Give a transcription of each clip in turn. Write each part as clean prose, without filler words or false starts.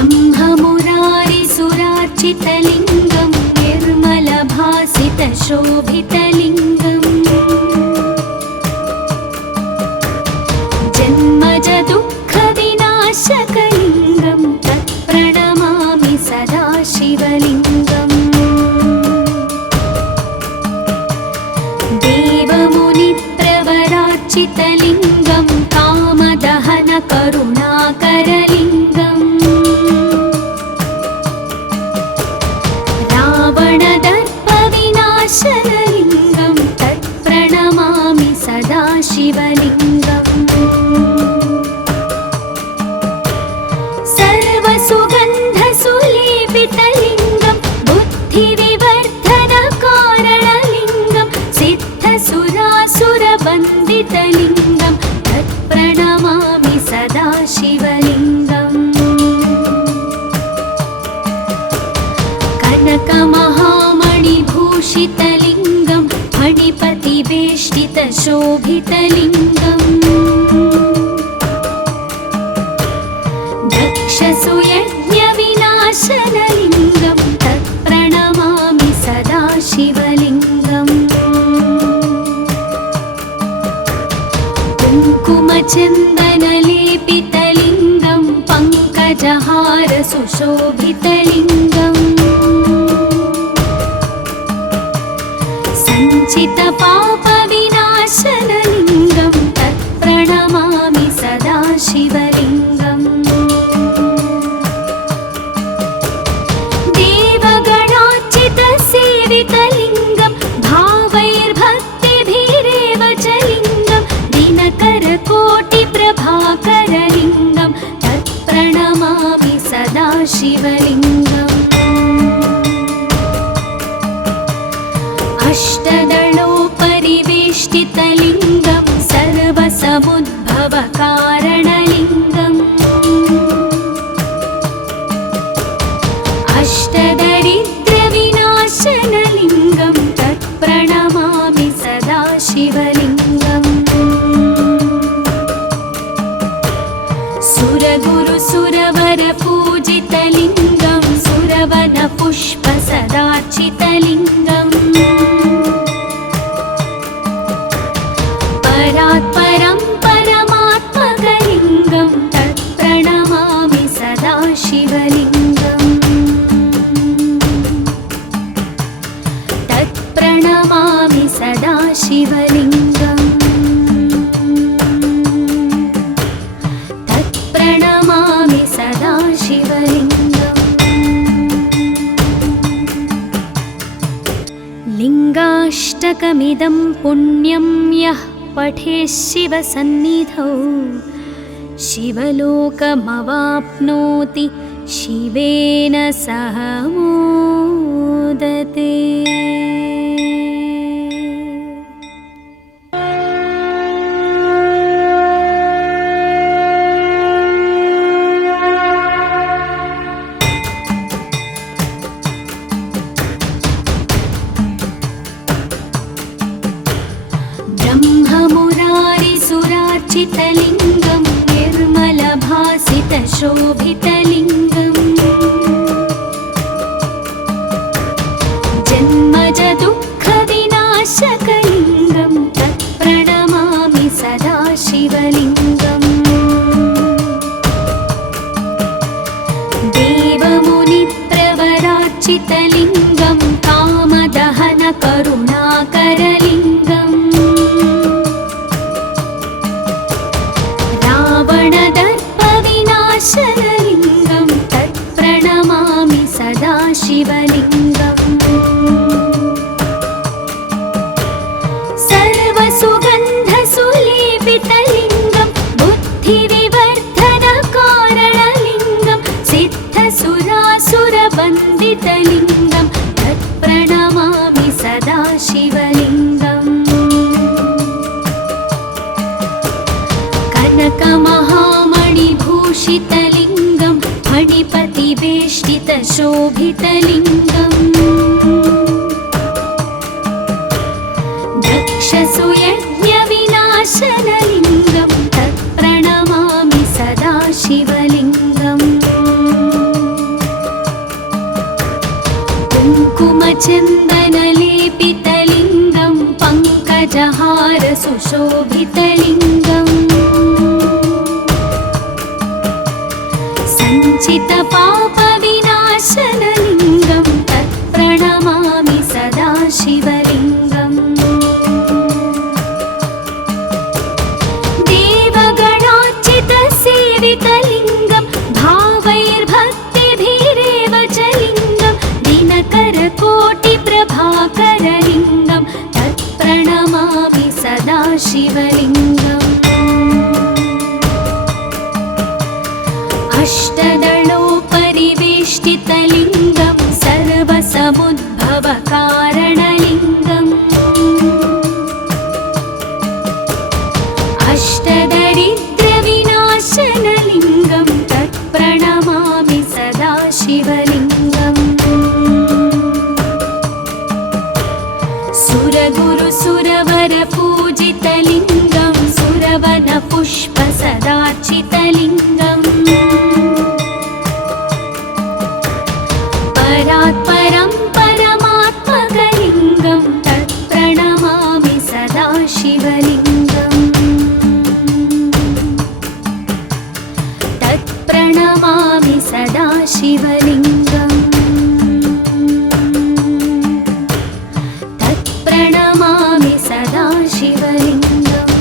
ब्रह्ममुरारिसुरार्चितलिङ्गं निर्मलभासितशोभितलिङ्गम् जन्मजदुःखविनाशकलिङ्गं तत्प्रणमामि सदा शिवलिङ्गम् देवमुनिप्रवरार्चितलिङ्गं कामदहनकरुणाकरलिङ्गम् रावणदर्पविनाशनलिङ्गं तत्प्रणमामि सदा शिवलिङ्गम् सर्वसुगन्धसुलेपितलिङ्गं बुद्धिविवर्धनकारणलिङ्गं सिद्धसुरासुरवन्दितलिङ्गं तत्प्रणमामि सदा शिवलिङ्गम् कनकमहामणिभूषितलिङ्गं फणिपतिवेष्टितशोभितलिङ्गम् दक्षसुयज्ञविनाशनलिङ्गं तत्प्रणमामि सदा शिवलिङ्गम् कुङ्कुमचन्दनलेपितलिङ्गं पङ्कजहारसुशोभितलिङ्गम् सञ्चितपापविनाशनलिङ्गं तत्प्रणमामि सदा शिवलिङ्गम् देवगणार्चितसेवितलिङ्गं भावैर्भक्तिभिरेव च लिङ्गं दिनकरकोटिप्रभाकरलिङ्गं तत्प्रणमामि सदा शिवलिङ्गम् अष्टदलोपरिवेष्टितलिङ्गं सर्वसमुद्भवकारणलिङ्गम् अष्टदरिद्रविनाशनलिङ्गं तत्प्रणमामि सदा शिवलिङ्गम् सुरगुरुसुरवरपूजितलिङ्गं सुरवनपुष्पसदार्चितलिङ्गम् परात्परं परमात्मकलिङ्गं तत्प्रणमामि सदा शिवलिङ्गम् तत्प्रणमामि सदा शिवलिङ्गम् तत्प्रणमामि सदा शिवलिङ्गम् लिङ्गाष्टकमिदं पुण्यं यः पठेत् शिवसन्निधौ शिवलोकमवाप्नोति शिवेन सह मोदते। ब्रह्ममुरारिसुरार्चितलिङ्गं निर्मलभासितशोभितलिङ्गम् जन्मजदुःखविनाशकलिङ्गं तत्प्रणमामि सदा शिवलिङ्गम् देवमुनिप्रवरार्चितलिङ्गं कामदहनकरुणाकरलिङ्गम् रावणदर्पविनाशनलिङ्गं तत्प्रणमामि सदा शिवलिङ्गम् सर्वसुगन्धसुलेपितलिङ्गं बुद्धिविवर्धनकारणलिङ्गं सिद्धसुरासुरवन्दितलिङ्गं तत्प्रणमामि सदा शिवलिङ्गम् कनकमहामणिभूषितलिङ्गं फणिपतिवेष्टितशोभितलिङ्गम् दक्षसुयज्ञविनाशनलिङ्गं तत्प्रणमामि सदा शिवलिङ्गम् कुङ्कुमचन्दनलेपितलिङ्गं पङ्कजहार सुशोभितलिङ्गम् सञ्चितपापविनाशनलिङ्गं तत्प्रणमामि सदा शिवलिङ्गम् देवगणार्चितसेवितलिङ्गं भावैर्भक्तिभिरेव च लिङ्गं दिनकरकोटिप्रभाकरलिङ्गं तत्प्रणमामि सदा शिवलिङ्गम् अष्टदलोपरिवेष्टितलिङ्गं सर्वसमुद्भवकारणलिङ्गम् अष्टदरिद्रविनाशनलिङ्गं तत्प्रणमामि सदा शिवलिङ्गम् सुरगुरुसुरवरपूजितलिङ्गं सुरवनपुष्पसदार्चितलिङ्गम् परात्परं परमात्मकलिङ्गं तत्प्रणमामि सदा शिवलिङ्गम् तत्प्रणमामि सदा शिवलिङ्गम् तत्प्रणमामि सदा शिवलिङ्गम्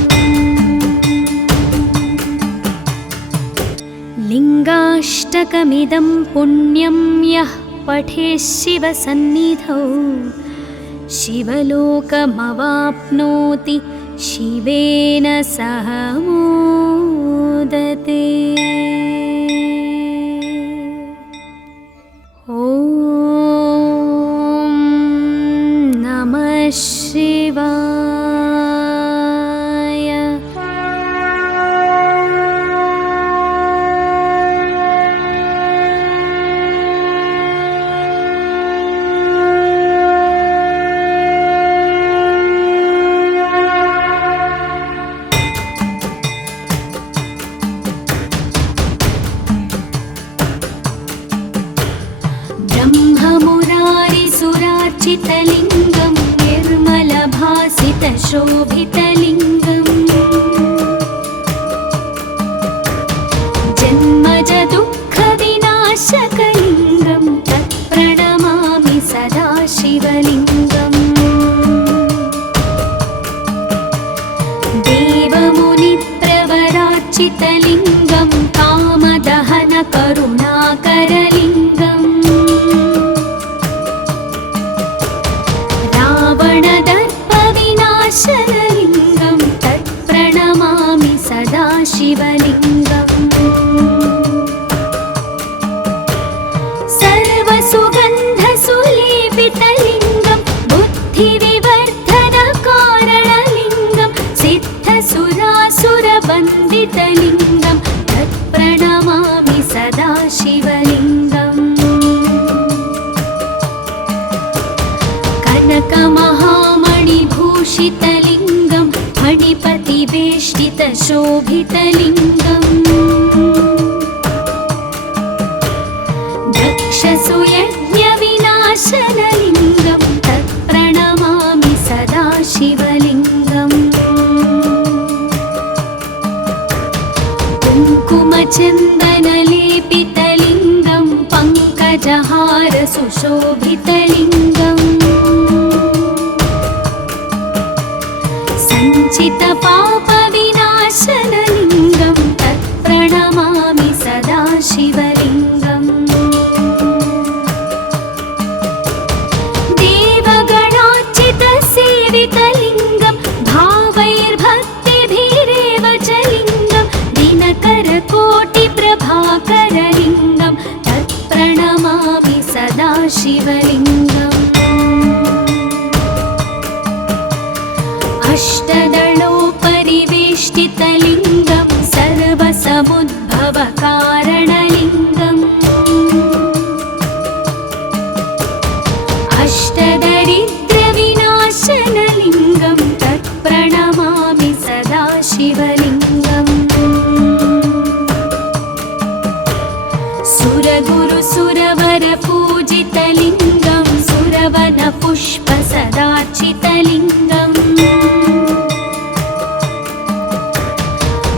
लिङ्गाष्टकमिदं पुण्यं यः पठेत् शिवसन्निधौ शिवलोकमवाप्नोति शिवेन सह मोदते। ॐ नमः शिवाय। ब्रह्ममुरारिसुरार्चितलिङ्गं निर्मलभासितशोभितलिङ्गम् जन्मजदुःखविनाशकलिङ्गं तत्प्रणमामि सदा शिवलिङ्गम् देवमुनिप्रवरार्चितलिङ्गं कामदहनकरुणाकरलिङ्गम् रावणदर्पविनाशनलिङ्गं तत्प्रणमामि सदा शिवलिङ्गम् सर्वसुगन्धसुलेपितलिङ्गं बुद्धिविवर्धनकारणलिङ्गं सिद्धसुरासुरवन्दितलिङ्गं तत्प्रणमामि सदा शिवलिङ्गम् कनकमहामणिभूषितलिङ्गं फणिपतिवेष्टितशोभितलिङ्गम् दक्षसुयज्ञविनाशनलिङ्गं तत्प्रणमामि सदा शिवलिङ्गम् कुङ्कुमचन्दनलेपितलिङ्गं पङ्कजहार सुशोभितलिङ्गम् सञ्चितपापविनाशनलिङ्गं तत्प्रणमामि सदा शिवलिङ्गम् देवगणार्चितसेवितलिङ्गं भावैर्भक्तिभिरेव च लिङ्गं दिनकरकोटिप्रभाकरलिङ्गं तत्प्रणमामि सदा शिवलिङ्गम् सुरगुरु सुरवर पूजितलिङ्गं सुरवन पुष्प सदार्चितलिङ्गम्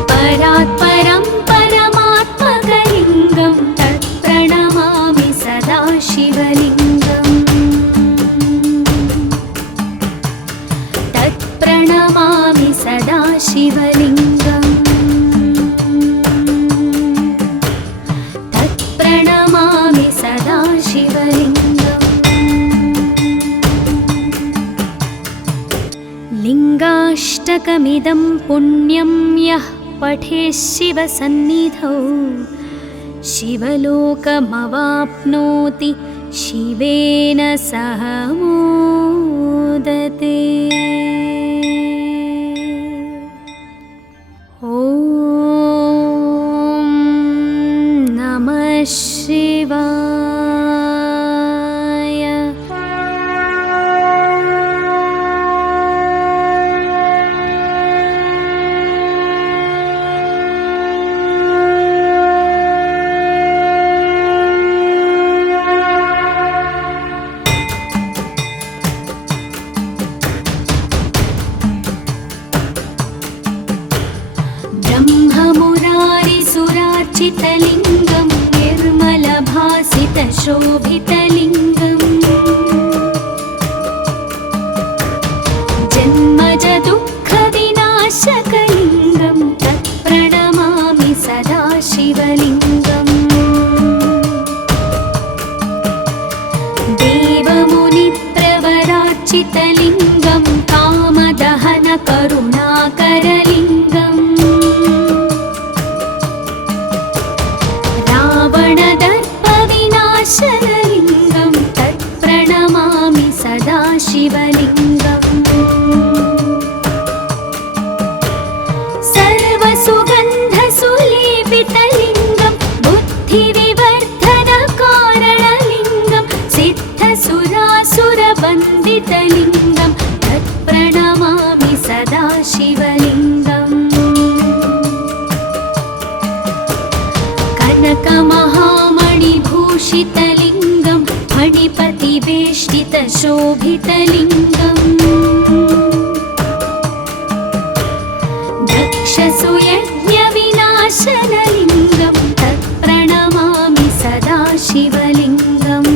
परात्परं परमात्मकलिङ्गं तत्प्रणमामि सदा शिवलिङ्गम् तत्प्रणमामि सदा शिवलिङ्गम् तत्प्रणमामि सदा शिवलिङ्गम् लिङ्गाष्टकमिदं पुण्यं यः पठेत् शिवसन्निधौ शिवलोकमवाप्नोति शिवेन सह मोदते। ॐ नमः शिवाय। ब्रह्ममुरारिसुरार्चितलिङ्गं निर्मलभासितशोभितलिङ्गम् जन्मजदुःखविनाशकलिङ्गं तत्प्रणमामि सदा शिवलिङ्गम् देवमुनिप्रवरार्चितलिङ्गं कामदहनकरुणाकरलिङ्गम् रावणदर्पविनाशनलिङ्गं तत्प्रणमामि सदा शिवलिङ्गम् सर्वसुगन्धसुलेपितलिङ्गं बुद्धिविवर्धनकारणलिङ्गं सिद्धसुरासुरवन्दितलिङ्गं तत्प्रणमामि सदा शिवलिङ्गम् कनकमहामणिभूषितलिङ्गं फणिपतिवेष्टितशोभितलिङ्गम् दक्षसुयज्ञविनाशनलिङ्गं तत्प्रणमामि सदा शिवलिङ्गम्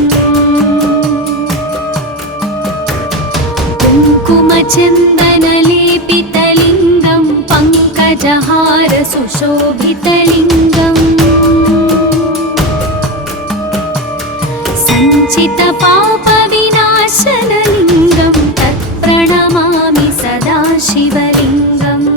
कुङ्कुमचन्दनलेपितलिङ्गं पङ्कजहारसुशोभितलिङ्गम् सञ्चितपापविनाशनलिङ्गं तत्प्रणमामि सदा शिवलिङ्गम्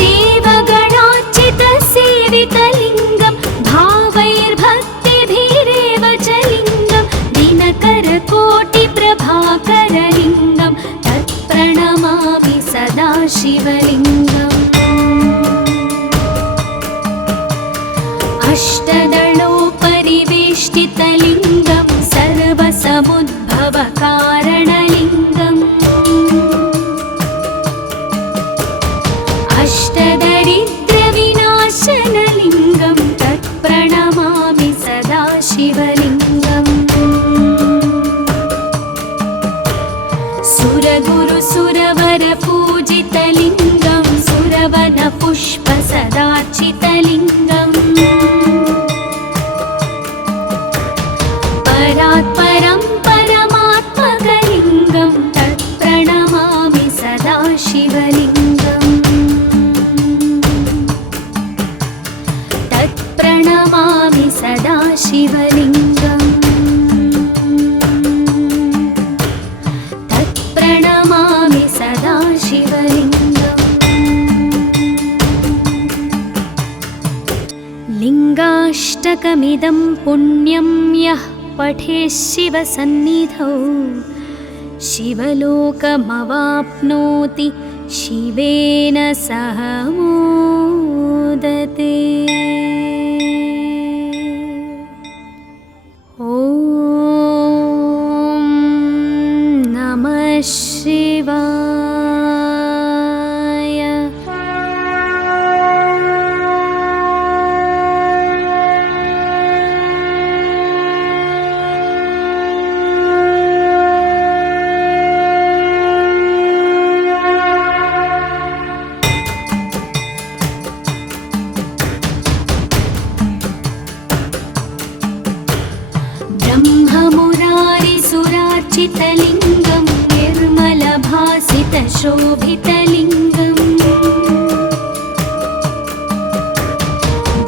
देवगणार्चितसेवितलिङ्गं भावैर्भक्तिभिरेव च लिङ्गं दिनकरकोटिप्रभाकरलिङ्गं तत्प्रणमामि सदा शिवलिङ्गम् अष्टदलोपरिवेष्टितलिङ्गं सर्वसमुद्भवकारणलिङ्गम् अष्टदरिद्रविनाशनलिङ्गं तत्प्रणमामि सदा शिवलिङ्गम् सुरगुरु सुरवर पूजितलिङ्गं सुरवन पुष्प सदार्चितलिङ्गम् परात्परं परमात्मकलिङ्गं तत्प्रणमामि सदा शिवलिङ्गम् तत्प्रणमामि सदा शिवलिङ्गम् तत्प्रणमामि सदा शिवलिङ्गम् लिङ्गाष्टकमिदं पुण्यं यः पठेत् शिवसन्निधौ शिवलोकमवाप्नोति शिवेन सह मोदते। ॐ नमः शिवाय। पराच्चितलिङ्गं निर्मलभासितशोभितलिङ्गम्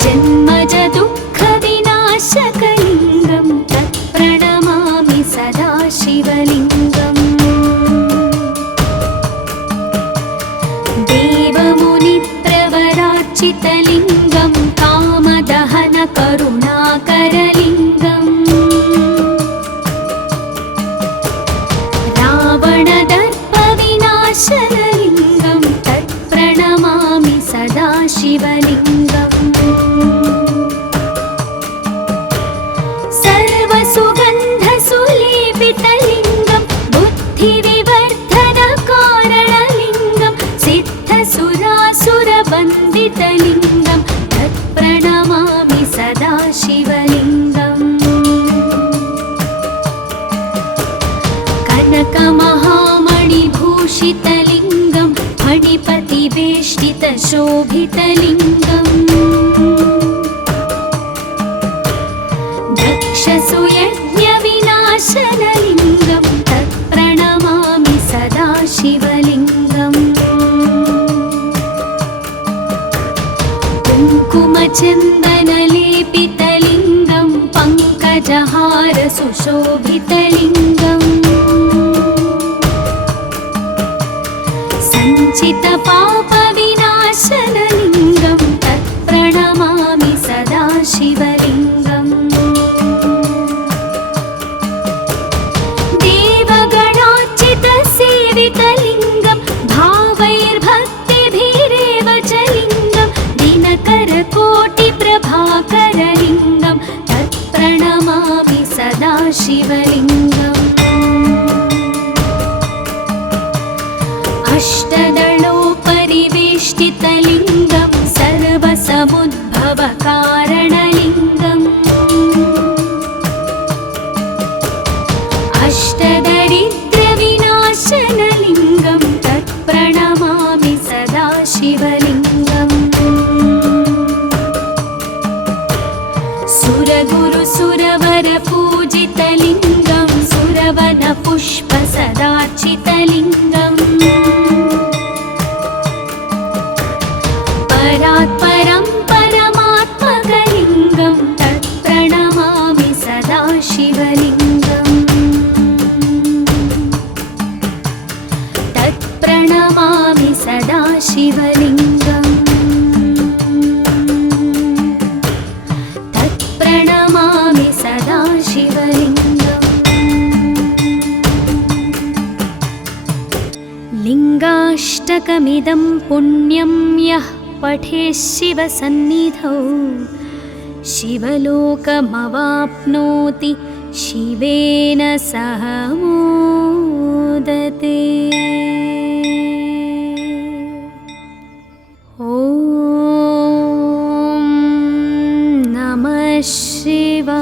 जन्मजदुःखविनाशकलिङ्गं तत्प्रणमामि सदा शिवलिङ्गम् देवमुनिप्रवराच्चितलिङ्गं कामदहनकरुणाकरलिङ्गम् रावणदर्पविनाशनलिङ्गं तत्प्रणमामि सदा शिवलिङ्गम् सर्वसुगन्धसुलेपितलिङ्गं बुद्धिविवर्धनकारणलिङ्गं सिद्धसुरासुरवन्दितलिङ्गं तत्प्रणमामि सदा शिवलिङ्गम् कनकमहामणिभूषितलिङ्गं फणिपतिवेष्टितशोभितलिङ्गम् दक्षसुयज्ञविनाशनलिङ्गं तत्प्रणमामि सदा शिवलिङ्गम् कुङ्कुमचन्दनलेपितलिङ्गं पङ्कजहारसुशोभितलिङ्गम् सञ्चितपापविनाशनलिङ्गं तत्प्रणमामि सदा शिवलिङ्गम् देवगणार्चितसेवितलिङ्गं भावैर्भक्तिभिरेव च लिङ्गं दिनकरकोटिप्रभाकरलिङ्गं तत्प्रणमामि सदा शिवलिङ्गम् अष्टदलोपरिवेष्टितलिङ्गं सर्वसमुद्भवकारणलिङ्गम् अष्टदरिद्रविनाशनलिङ्गं तत्प्रणमामि सदा शिवलिङ्गम् सुरगुरुसुरवरपूजितलिङ्गं सुरवनपुष्पसदार्चितलिङ्गम् परात्परं परमात्मकलिङ्गं तत्प्रणमामि सदा शिवलिङ्गम् तत्प्रणमामि सदा शिवलिङ्गम् तत्प्रणमामि सदा शिवलिङ्गम् लिङ्गाष्टकमिदं पुण्यं यः पठेत् शिवसन्निधौ शिवलोकमवाप्नोति शिवेन सह मोदते। ॐ नमः शिवाय।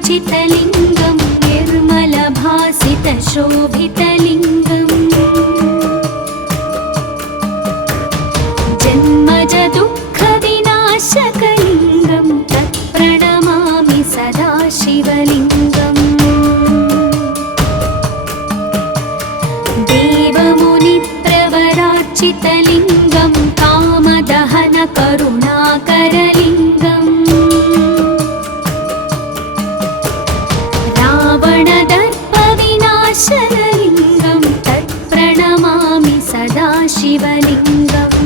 ब्रह्ममुरारिसुरार्चितलिङ्गं निर्मलभासितशोभितलिङ्गम् जन्मजदुःखविनाशकलिङ्गं तत्प्रणमामि सदा शिवलिङ्गम् देवमुनिप्रवरार्चितलिङ्गं कामदहनकरुणाकरलिङ्गम् रावणदर्पविनाशनलिङ्गं तत्प्रणमामि सदा शिवलिङ्गम्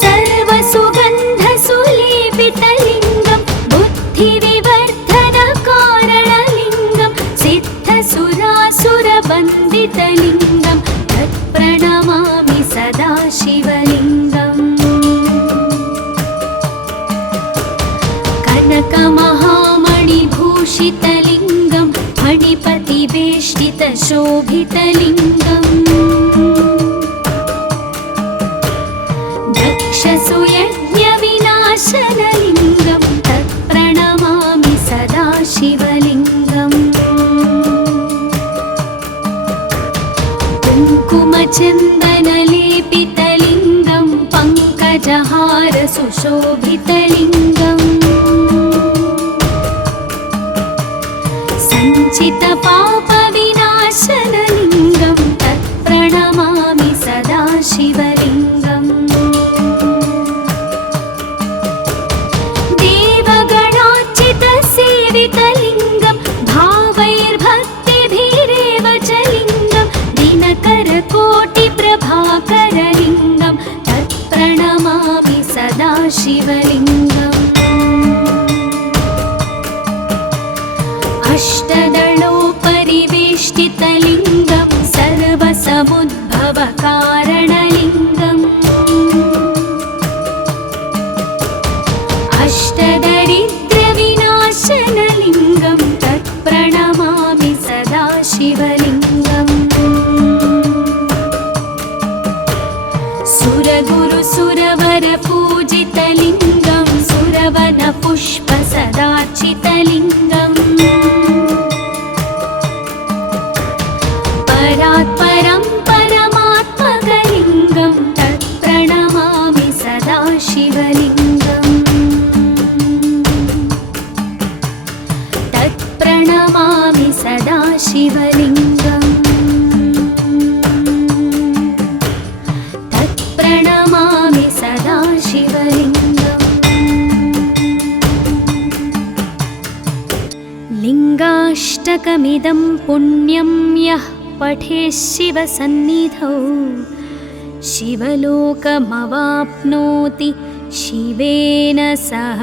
सर्वसुगन्धसुलेपितलिङ्गं बुद्धिविवर्धनकारणलिङ्गं सिद्धसुरासुरवन्दितलिङ्गं तत्प्रणमामि सदा शिवलिङ्गम् कनकमहामणिभूषितलिङ्गं फणिपतिवे परिवेष्टितशोभितलिङ्गम् दक्षसुयज्ञविनाशनलिङ्गं तत्प्रणमामि सदा शिवलिङ्गम् कुङ्कुमचन्दनलेपितलिङ्गं पङ्कजहारसुशोभितलिङ्गम् सञ्चितपापविनाशनलिङ्गं तत्प्रणमामि सदा शिवलिङ्गम् देवगणार्चितसेवितलिङ्गं भावैर्भक्तिभिरेव च लिङ्गं दिनकरकोटिप्रभाकरलिङ्गं तत्प्रणमामि सदा शिवलिङ्गम् अष्टदलोपरिवेष्टितलिङ्गं सर्वसमुद्भवकारणलिङ्गम् अष्टदरिद्रविनाशनलिङ्गं तत्प्रणमामि सदा शिवलिङ्गम् सुरगुरुसुरवरपूजितलिङ्गं सुरवनपुष्पसदार्चितलिङ्गम् परात्परं परमात्मकलिङ्गं तत्प्रणमामि सदा शिवलिङ्गम् तत्प्रणमामि सदा शिवलिङ्गम् तत्प्रणमामि सदा शिवलिङ्गम् लिङ्गाष्टकमिदं पुण्यं यः पठेत् शिवसन्निधौ शिवलोकमवाप्नोति शिवेन सह